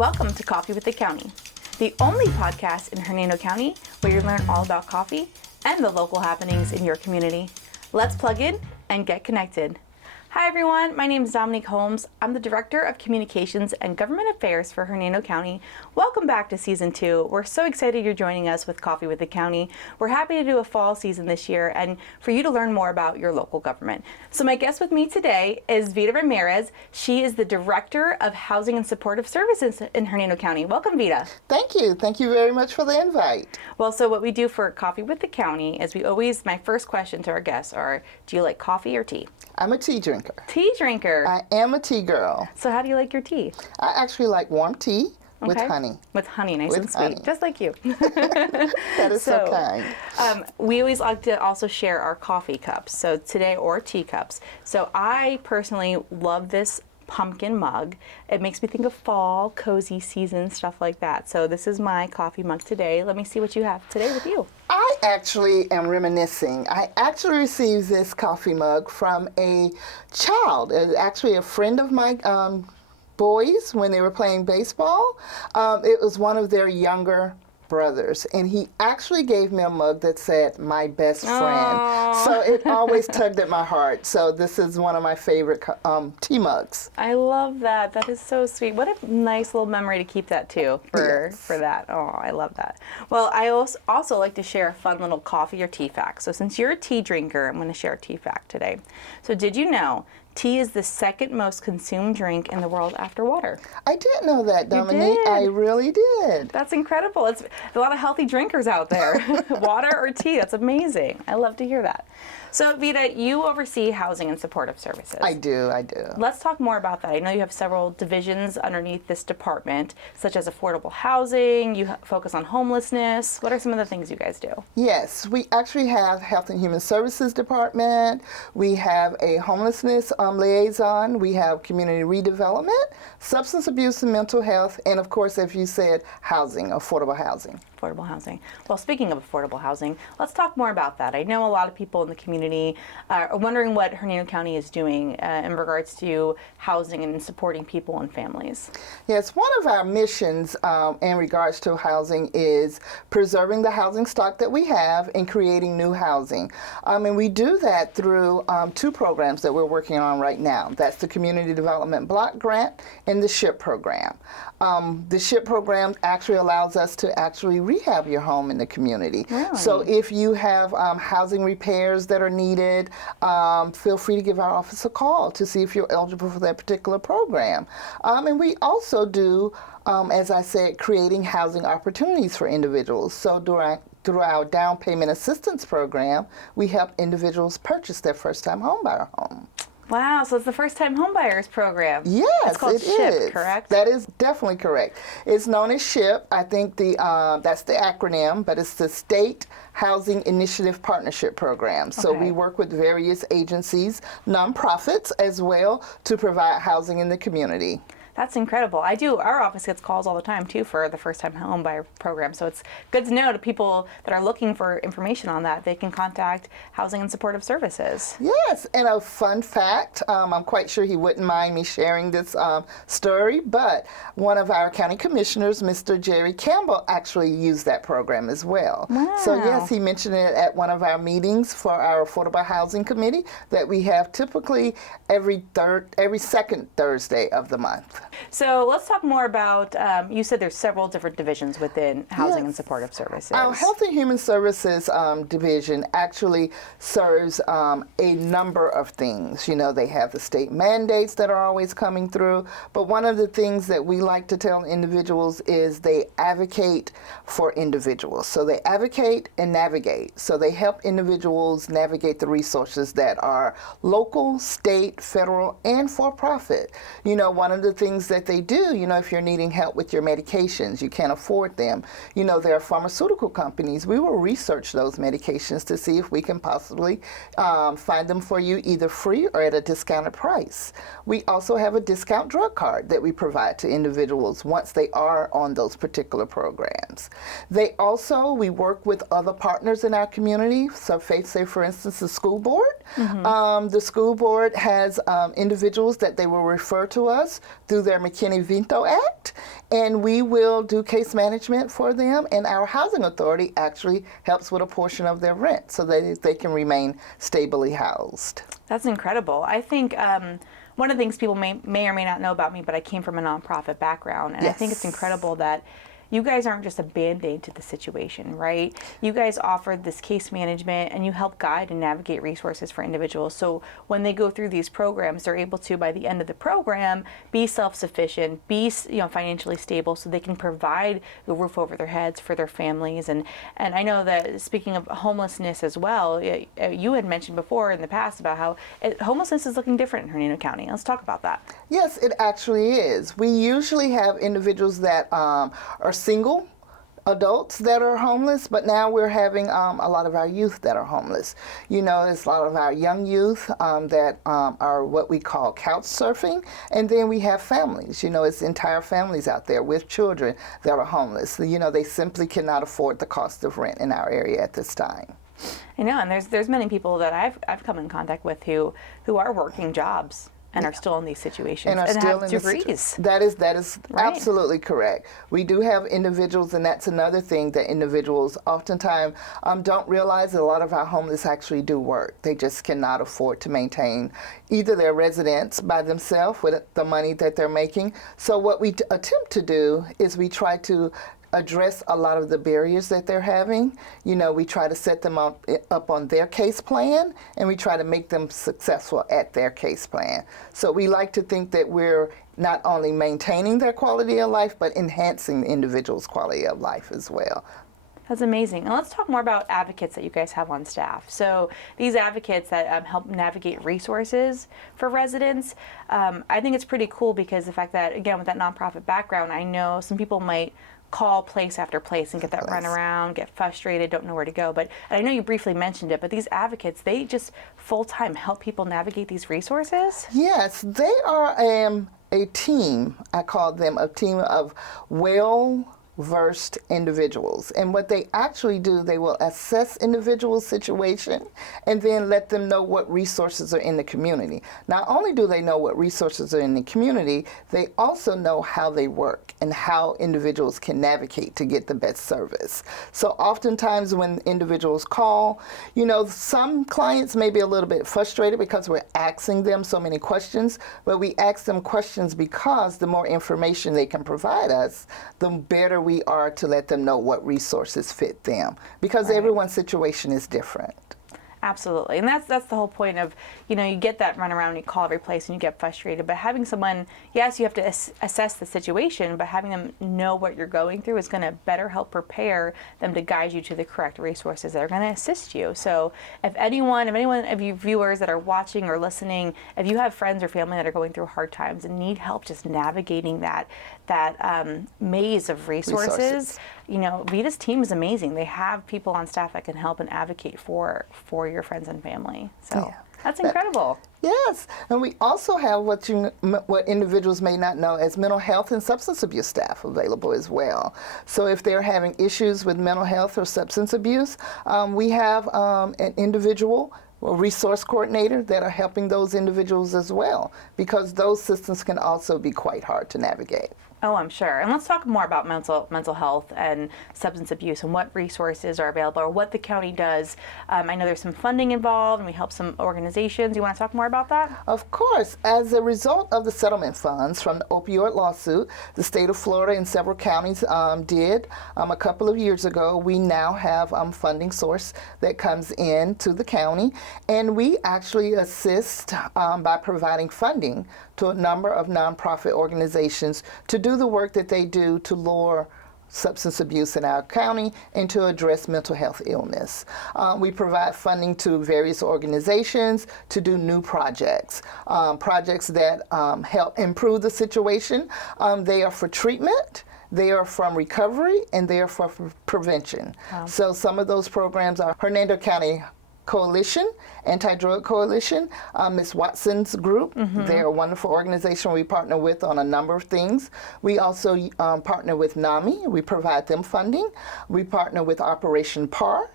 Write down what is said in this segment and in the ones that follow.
Welcome to Coffee with the County, the only podcast in Hernando County where you learn all about coffee and the local happenings in your community. Let's plug in and get connected. Hi everyone, my name is Dominique Holmes. I'm the Director of Communications and Government Affairs for Hernando County. Welcome back to Season 2. We're so excited you're joining us with Coffee with the County. We're happy to do a fall season this year and for you to learn more about your local government. So my guest with me today is Veda Ramirez. She is the Director of Housing and Supportive Services in Hernando County. Welcome, Veda. Thank you. Thank you very much for the invite. Well, so what we do for Coffee with the County is my first question to our guests are, do you like coffee or tea? I'm a tea drinker. Tea drinker. I am a tea girl. So how do you like your tea? I actually like warm tea with honey. With honey, nice and sweet, honey. just like you. That is so kind. We always like to also share our coffee cups, so today, or teacups. So I personally love this pumpkin mug. It makes me think of fall, cozy season, stuff like that. So this is my coffee mug today. Let me see what you have today with you. I actually am reminiscing. I actually received this coffee mug from a child, actually a friend of my boys when they were playing baseball. It was one of their younger brothers, and he actually gave me a mug that said "my best friend." Aww. So it always tugged at my heart. So this is one of my favorite tea mugs. I love that. That is so sweet. What a nice little memory to keep that too for that. Oh, I love that. Well, I also like to share a fun little coffee or tea fact. So since you're a tea drinker, I'm going to share a tea fact today. So did you know tea is the second most consumed drink in the world after water? I did know that, Dominique. You did. I really did. That's incredible. It's a lot of healthy drinkers out there. Water or tea, that's amazing. I love to hear that. So, Veda, you oversee housing and supportive services. I do. Let's talk more about that. I know you have several divisions underneath this department, such as affordable housing, you focus on homelessness. What are some of the things you guys do? Yes, we actually have Health and Human Services Department. We have a homelessness liaison. We have community redevelopment, substance abuse and mental health, and of course, as you said, housing, affordable housing. Affordable housing. Well, speaking of affordable housing, let's talk more about that. I know a lot of people in the community are wondering what Hernando County is doing in regards to housing and supporting people and families. Yes, one of our missions in regards to housing is preserving the housing stock that we have and creating new housing. And we do that through two programs that we're working on right now. That's the Community Development Block Grant and the SHIP program. The SHIP program actually allows us to actually rehab your home in the community. Really? So if you have housing repairs that are needed, feel free to give our office a call to see if you're eligible for that particular program. And we also do, as I said, creating housing opportunities for individuals. So through our down payment assistance program, we help individuals purchase their first-time homebuyer home. Wow, so it's the first time homebuyers program. Yes, it's called SHIP, correct? That is definitely correct. It's known as SHIP. I think that's the acronym, but it's the State Housing Initiative Partnership Program. So we work with various agencies, nonprofits as well, to provide housing in the community. That's incredible. Our office gets calls all the time too for the first time home buyer program. So it's good to know to people that are looking for information on that, they can contact Housing and Supportive Services. Yes, and a fun fact, I'm quite sure he wouldn't mind me sharing this story, but one of our county commissioners, Mr. Jerry Campbell, actually used that program as well. Wow. So yes, he mentioned it at one of our meetings for our Affordable Housing Committee that we have typically every second Thursday of the month. So let's talk more about, you said there's several different divisions within Housing and Supportive Services. Our Health and Human Services division actually serves a number of things. You know, they have the state mandates that are always coming through, but one of the things that we like to tell individuals is they advocate for individuals. So they advocate and navigate. So they help individuals navigate the resources that are local, state, federal, and for-profit. You know, one of the things that they do, you know, if you're needing help with your medications, you can't afford them. You know, there are pharmaceutical companies. We will research those medications to see if we can possibly find them for you either free or at a discounted price. We also have a discount drug card that we provide to individuals once they are on those particular programs. We work with other partners in our community. So say, for instance, the school board. The school board has individuals that they will refer to us through their McKinney-Vento Act, and we will do case management for them, and our housing authority actually helps with a portion of their rent so that they can remain stably housed. That's incredible. I think one of the things people may or may not know about me, but I came from a nonprofit background, and I think it's incredible that you guys aren't just a Band-Aid to the situation, right? You guys offer this case management and you help guide and navigate resources for individuals. So when they go through these programs, they're able to, by the end of the program, be self-sufficient, be financially stable so they can provide a roof over their heads for their families. And I know that speaking of homelessness as well, you had mentioned before in the past about how homelessness is looking different in Hernando County. Let's talk about that. Yes, it actually is. We usually have individuals that are single adults that are homeless, but now we're having a lot of our youth that are homeless. There's a lot of our young youth that are what we call couch surfing, and then we have families. It's entire families out there with children that are homeless. They simply cannot afford the cost of rent in our area at this time. I know, and there's many people that I've come in contact with who are working jobs and are still in these situations and still have degrees. That is right. Absolutely correct. We do have individuals, and that's another thing that individuals oftentimes don't realize that a lot of our homeless actually do work. They just cannot afford to maintain either their residence by themselves with the money that they're making. So what we attempt to do is we try to address a lot of the barriers that they're having. We try to set them up on their case plan, and we try to make them successful at their case plan. So we like to think that we're not only maintaining their quality of life, but enhancing the individual's quality of life as well. That's amazing. And let's talk more about advocates that you guys have on staff. So these advocates that help navigate resources for residents, I think it's pretty cool because the fact that, again, with that nonprofit background, I know some people might call place after place and get that run around, get frustrated, don't know where to go. But I know you briefly mentioned it, but these advocates, they just full-time help people navigate these resources? Yes, they are a team. I call them a team of well-versed individuals. And what they actually do, they will assess individual situation and then let them know what resources are in the community. Not only do they know what resources are in the community, they also know how they work and how individuals can navigate to get the best service. So oftentimes when individuals call, some clients may be a little bit frustrated because we're asking them so many questions, but we ask them questions because the more information they can provide us, the better we are to let them know what resources fit them, because everyone's situation is different. Absolutely. And that's the whole point of, you get that run around, you call every place and you get frustrated, but having someone, yes, you have to assess the situation, but having them know what you're going through is going to better help prepare them to guide you to the correct resources that are going to assist you. So if anyone of you viewers that are watching or listening, if you have friends or family that are going through hard times and need help just navigating that maze of resources, Veda's team is amazing. They have people on staff that can help and advocate for your friends and family. So that's incredible. Yes, and we also have what individuals may not know as mental health and substance abuse staff available as well. So if they're having issues with mental health or substance abuse, we have an individual or resource coordinator that are helping those individuals as well, because those systems can also be quite hard to navigate. Oh, I'm sure. And let's talk more about mental health and substance abuse and what resources are available or what the county does. I know there's some funding involved and we help some organizations. You want to talk more about that? Of course. As a result of the settlement funds from the opioid lawsuit, the state of Florida and several counties did a couple of years ago, we now have funding source that comes in to the county, and we actually assist by providing funding to a number of nonprofit organizations to do the work that they do to lower substance abuse in our county and to address mental health illness. We provide funding to various organizations to do new projects, projects that help improve the situation. They are for treatment, they are from recovery, and they are for prevention. Wow. So some of those programs are Hernando County Coalition, Anti-Drug Coalition, Ms. Watson's group. Mm-hmm. They're a wonderful organization we partner with on a number of things. We also partner with NAMI. We provide them funding. We partner with Operation PAR.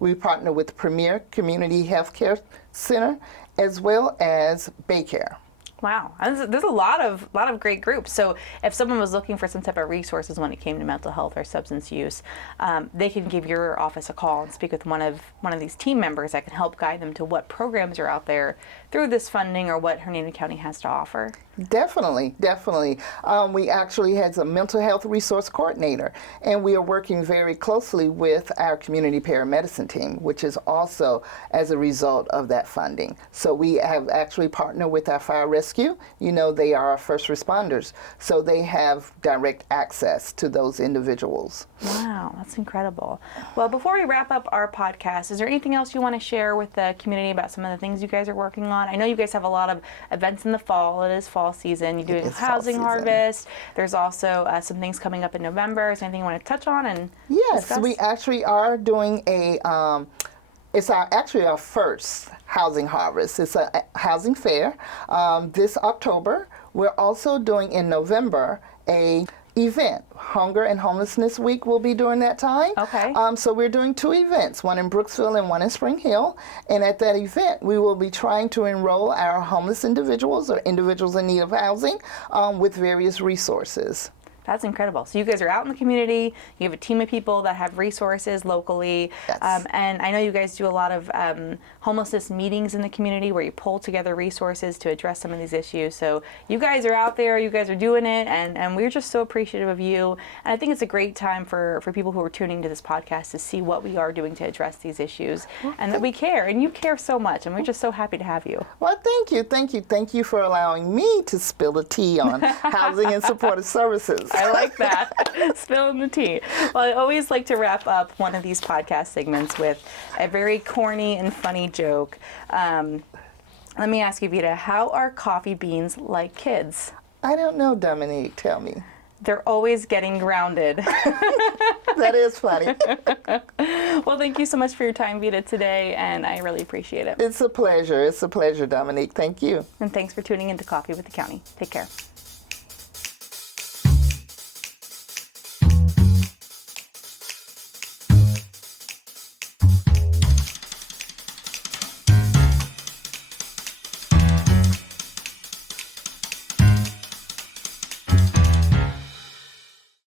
We partner with Premier Community Healthcare Center as well as Baycare. Wow, there's a lot of great groups. So if someone was looking for some type of resources when it came to mental health or substance use, they can give your office a call and speak with one of these team members that can help guide them to what programs are out there through this funding or what Hernando County has to offer. Definitely. We actually had a mental health resource coordinator, and we are working very closely with our community paramedicine team, which is also as a result of that funding. So we have actually partnered with our fire rescue. You know, they are our first responders, so they have direct access to those individuals. Wow, that's incredible. Well, before we wrap up our podcast, is there anything else you want to share with the community about some of the things you guys are working on? I know you guys have a lot of events in the fall. It is fall season. You're doing a housing harvest. There's also some things coming up in November. Is there anything you want to touch on and discuss? We actually are doing it's actually our first housing harvest. It's a housing fair this October. We're also doing in November a event. Hunger and Homelessness Week will be during that time. Okay. So we're doing 2 events, one in Brooksville and one in Spring Hill. And at that event, we will be trying to enroll our homeless individuals or individuals in need of housing with various resources. That's incredible. So you guys are out in the community. You have a team of people that have resources locally. Yes. And I know you guys do a lot of homelessness meetings in the community where you pull together resources to address some of these issues. So you guys are out there. You guys are doing it. And we're just so appreciative of you. And I think it's a great time for people who are tuning to this podcast to see what we are doing to address these issues and that we care. And you care so much. And we're just so happy to have you. Well, thank you. Thank you for allowing me to spill the tea on housing and supportive services. I like that. Spilling the tea. Well, I always like to wrap up one of these podcast segments with a very corny and funny joke. Let me ask you, Veda, how are coffee beans like kids? I don't know, Dominique. Tell me. They're always getting grounded. That is funny. Well, thank you so much for your time, Veda, today, and I really appreciate it. It's a pleasure. Dominique. Thank you. And thanks for tuning into Coffee with the County. Take care.